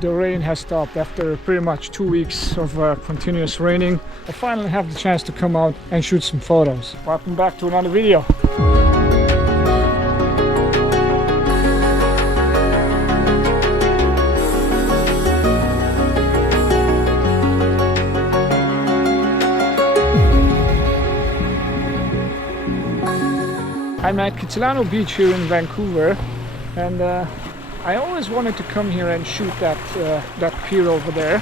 The rain has stopped after pretty much 2 weeks of continuous raining. I finally have the chance to come out and shoot some photos. Welcome back to another video. I'm at Kitsilano beach here in Vancouver, and I always wanted to come here and shoot that pier over there,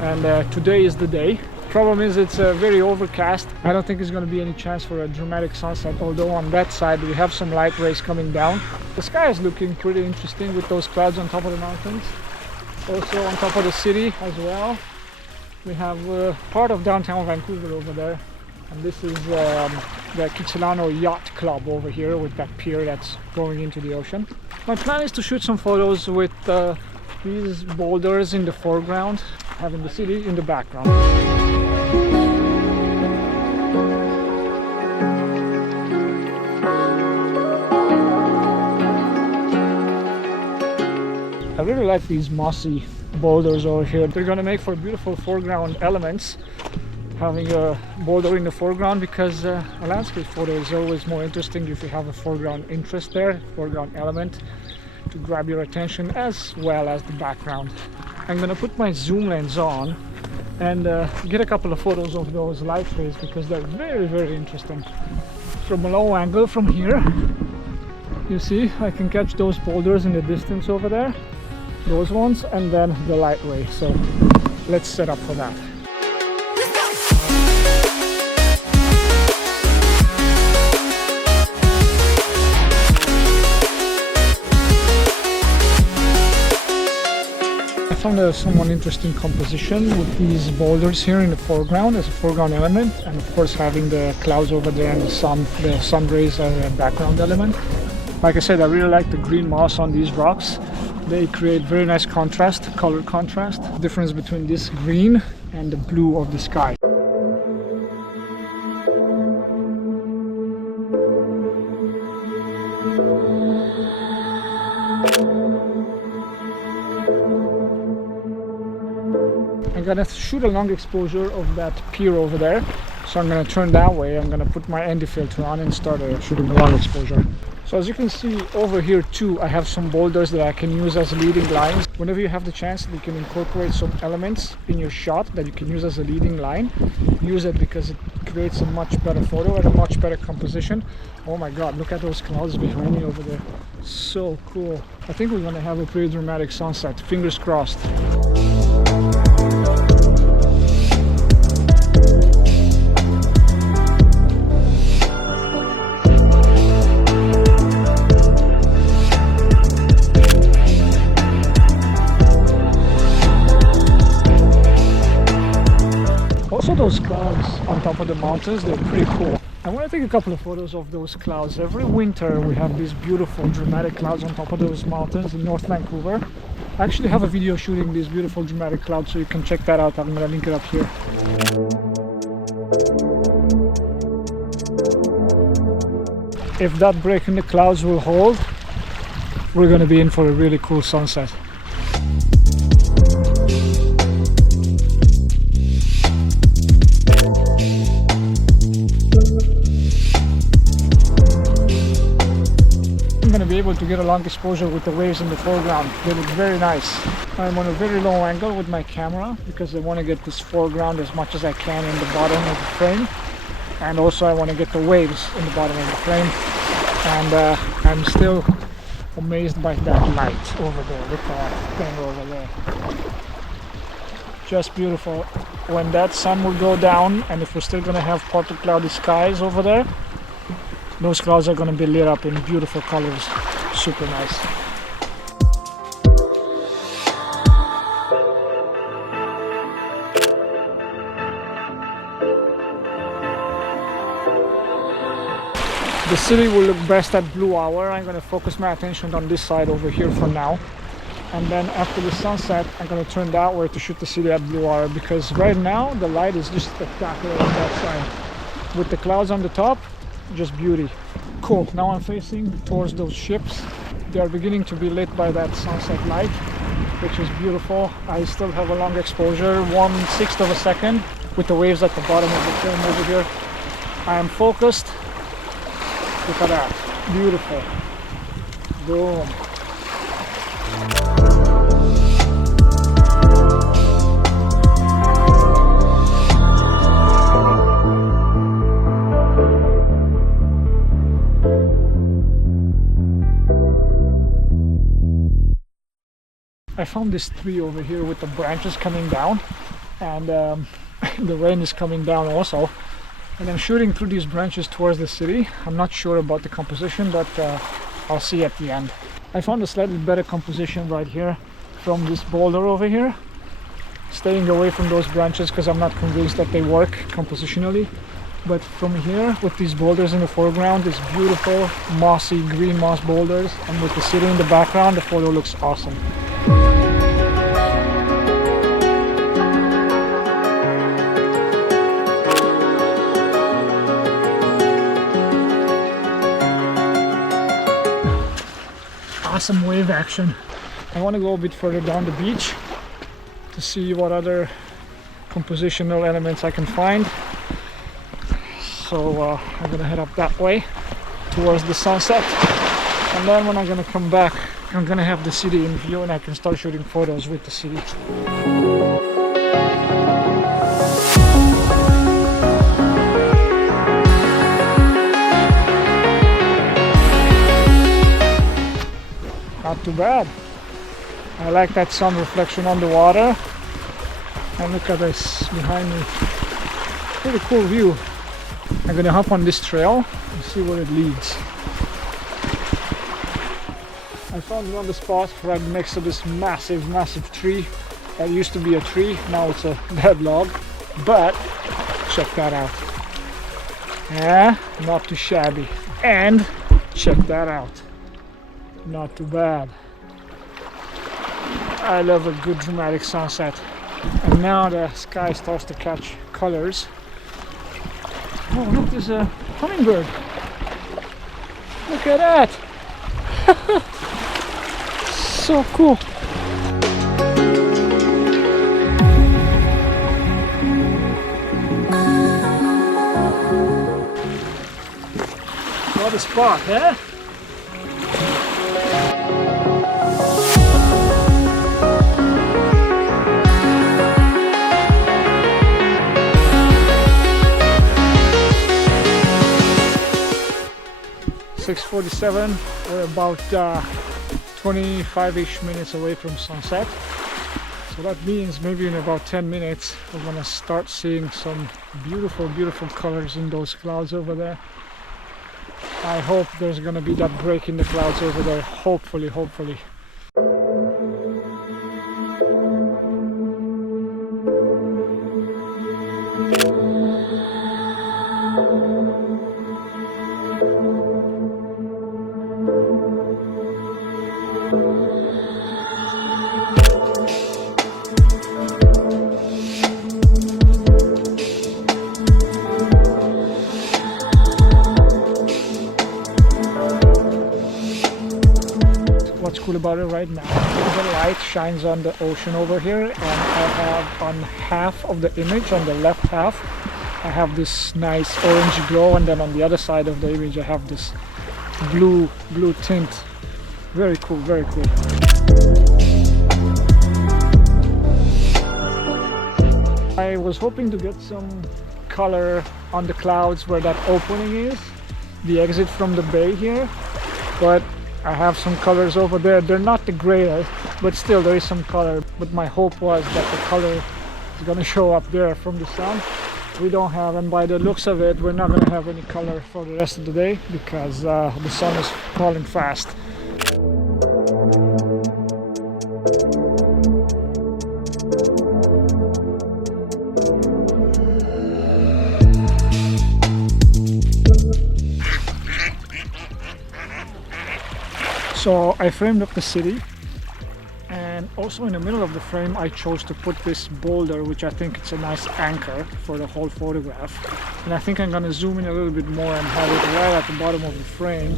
and today is the day. Problem is it's very overcast. I don't think there's going to be any chance for a dramatic sunset, although on that side we have some light rays coming down. The sky is looking pretty interesting with those clouds on top of the mountains. Also on top of the city as well. We have part of downtown Vancouver over there. And this is the Kitsilano Yacht Club over here with that pier that's going into the ocean. My plan is to shoot some photos with these boulders in the foreground, having the city in the background. I really like these mossy boulders over here. They're going to make for beautiful foreground elements, having a boulder in the foreground, because a landscape photo is always more interesting if you have a foreground interest there, foreground element to grab your attention, as well as the background. I'm gonna put my zoom lens on and get a couple of photos of those light rays, because they're very, very interesting. From a low angle from here, you see I can catch those boulders in the distance over there, those ones, and then the light ray. So let's set up for that. I found a somewhat interesting composition with these boulders here in the foreground as a foreground element, and of course having the clouds over there and the sun rays as a background element. Like I said, I really like the green moss on these rocks. They create very nice contrast, color contrast, difference between this green and the blue of the sky. I'm gonna shoot a long exposure of that pier over there, so I'm gonna turn that way. I'm gonna put my ND filter on and start shooting a long exposure. So as you can see over here too, I have some boulders that I can use as leading lines. Whenever you have the chance, you can incorporate some elements in your shot that you can use as a leading line. Use it because it creates a much better photo and a much better composition. Oh my god, look at those clouds behind me over there. So cool. I think we're gonna have a pretty dramatic sunset. Fingers crossed. Also those clouds on top of the mountains, they're pretty cool. I want to take a couple of photos of those clouds. Every winter we have these beautiful dramatic clouds on top of those mountains in North Vancouver. I actually have a video shooting these beautiful dramatic clouds, so you can check that out. I'm going to link it up here. If that break in the clouds will hold, we're going to be in for a really cool sunset. I'm going to be able to get a long exposure with the waves in the foreground. They look very nice. I'm on a very low angle with my camera because I want to get this foreground as much as I can in the bottom of the frame, and also I want to get the waves in the bottom of the frame. And I'm still amazed by that light over there. Look at that thing over there. Just beautiful. When that sun will go down, and if we're still going to have partly cloudy skies over there, those clouds are going to be lit up in beautiful colors. Super nice. The city will look best at blue hour. I'm going to focus my attention on this side over here for now. And then after the sunset, I'm going to turn that way to shoot the city at blue hour, because right now the light is just spectacular on that side. With the clouds on the top, just beauty. Cool. Now I'm facing towards those ships. They are beginning to be lit by that sunset light. which is beautiful. I still have a long exposure, 1/6 of a second, with the waves at the bottom of the film over here. I am focused. Look at that, beautiful. Boom. I found this tree over here with the branches coming down, and the rain is coming down also, and I'm shooting through these branches towards the city. I'm not sure about the composition, but I'll see at the end. I found a slightly better composition right here from this boulder over here, staying away from those branches because I'm not convinced that they work compositionally. But from here, with these boulders in the foreground, these beautiful mossy green moss boulders, and with the city in the background, the photo looks awesome. Awesome wave action. I want to go a bit further down the beach to see what other compositional elements I can find. So I'm gonna head up that way towards the sunset, and then when I'm gonna come back, I'm gonna have the city in view and I can start shooting photos with the city. Not too bad. I like that sun reflection on the water. And look at this behind me. Pretty cool view. I'm gonna hop on this trail and see where it leads. I found another spot right next to this massive tree. That used to be a tree, now it's a dead log. But check that out. Yeah, not too shabby. And check that out. Not too bad. I love a good dramatic sunset. And now the sky starts to catch colors. Oh, look, there's a hummingbird. Look at that. So cool. What a spot, eh? .47, we're about 25-ish minutes away from sunset. So that means maybe in about 10 minutes we're gonna start seeing some beautiful colors in those clouds over there. I hope there's gonna be that break in the clouds over there, hopefully. What's cool about it right now, the light shines on the ocean over here, and I have on half of the image, on the left half, I have this nice orange glow, and then on the other side of the image I have this blue tint. Very cool. I was hoping to get some color on the clouds where that opening is, the exit from the bay here, but I have some colors over there. They're not the greatest, but still there is some color. But my hope was that the color is gonna show up there from the sun. We don't have, and by the looks of it, we're not gonna have any color for the rest of the day because the sun is falling fast. So I framed up the city, and also in the middle of the frame I chose to put this boulder, which I think it's a nice anchor for the whole photograph. And I think I'm gonna zoom in a little bit more and have it right at the bottom of the frame.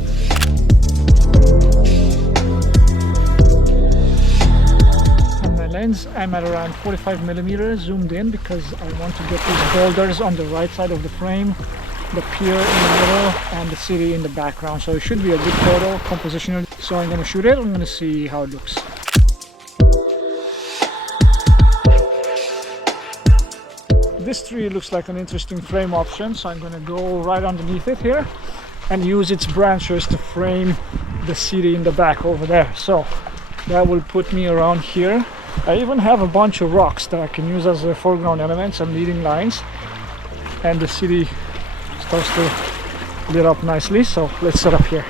lens. I'm at around 45 millimeters zoomed in because I want to get these boulders on the right side of the frame, the pier in the middle, and the city in the background. So it should be a good photo compositional. So I'm going to shoot it. I'm going to see how it looks. This tree looks like an interesting frame option, so I'm going to go right underneath it here and use its branches to frame the city in the back over there. So that will put me around here. I even have a bunch of rocks that I can use as foreground elements and leading lines, and the city starts to lit up nicely. So let's set up here.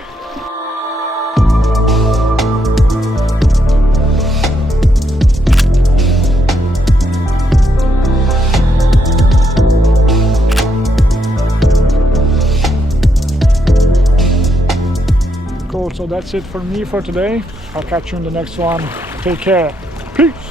Cool, so that's it for me for today. I'll catch you in the next one. Take care. Peace.